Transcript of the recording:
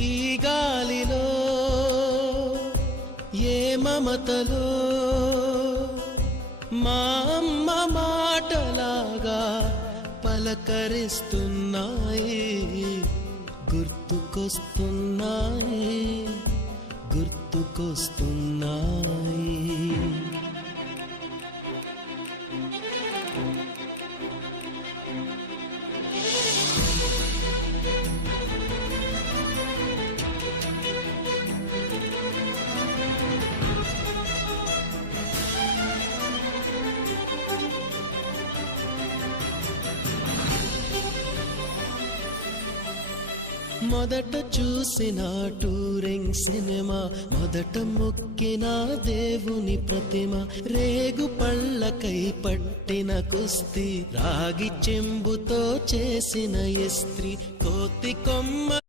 ఈ గాలిలో ఏ మమతలో మా అమ్మ మాటలాగా పలకరిస్తున్నాయి, గుర్తుకొస్తున్నాయి, గుర్తుకొస్తున్నాయి. మొదట చూసిన టూరింగ్ సినిమా, మొదట మొక్కిన దేవుని ప్రతిమ, రేగు పళ్ళకై పట్టిన కుస్తీ, రాగి చెంబుతో చేసిన ఇస్త్రీ, కోతి కొమ్మ